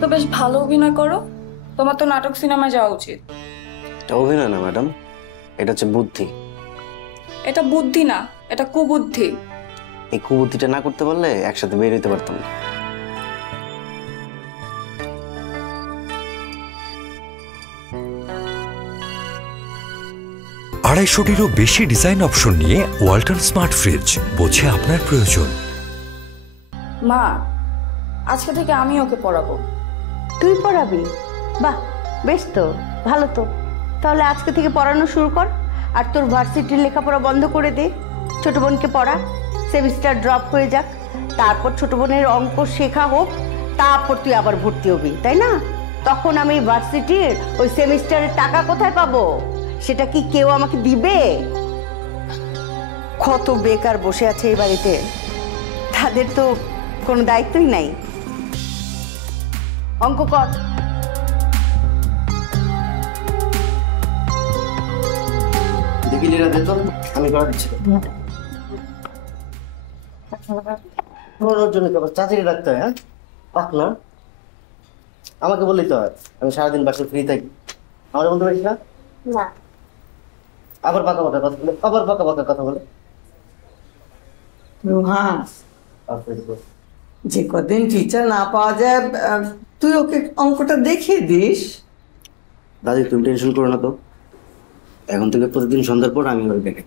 তো বেশ ভালো অভিনয় করো, তোমার তো নাটক সিনেমায় যাওয়া উচিত। এটা অভিনয় না ম্যাডাম, এটা হচ্ছে বুদ্ধি। এটা বুদ্ধি না, এটা কুবুদ্ধি। এই কুবুদ্ধিটা না করতে পারলে একসাথে বের হইতে পারতাম না। আড়াইশোটিরও বেশি ডিজাইন অপশন নিয়ে ওয়ালটন স্মার্ট ফ্রিজ, বোঝে আপনার প্রয়োজন। মা, আজকে থেকে আমি ওকে পড়াবো। তুই পড়াবি? বাহ, বেশ তো, ভালো তো। তাহলে আজকে থেকে পড়ানো শুরু কর, আর তোর ভার্সিটির লেখাপড়া বন্ধ করে দে। ছোট বোনকে পড়া, সেমিস্টার ড্রপ হয়ে যাক, তারপর ছোট বোনের অঙ্ক শেখা হোক, তারপর তুই আবার ভর্তি হবি, তাই না? তখন আমি ভার্সিটির ওই সেমিস্টারের টাকা কোথায় পাবো? সেটা কি কেউ আমাকে দিবে? কত বেকার বসে আছে এই বাড়িতে, তাদের তো কোনো দায়িত্বই নাই। অঙ্ক কর। দেখি লিরা দে তো, আমি করা দিচ্ছি। ওর জন্য চাকরি রাখতে হয়, হ্যাঁ? পাক না, আমাকে বললেই তো হয়। আমি সারাদিন বাসায় ফ্রি থাকি, আমার বলতে পারিস না? না, আবার পাকা পাকা কথা বলে, আবার পাকা পাকা কথা বলে। যে কদিন টিচার না পাওয়া যায়, তুই ওকে অঙ্কটা দেখিয়ে দিস। দাদি তুমি টেনশন করো না তো, এখন থেকে প্রতিদিন সন্ধ্যার পর আমি ওই দেখে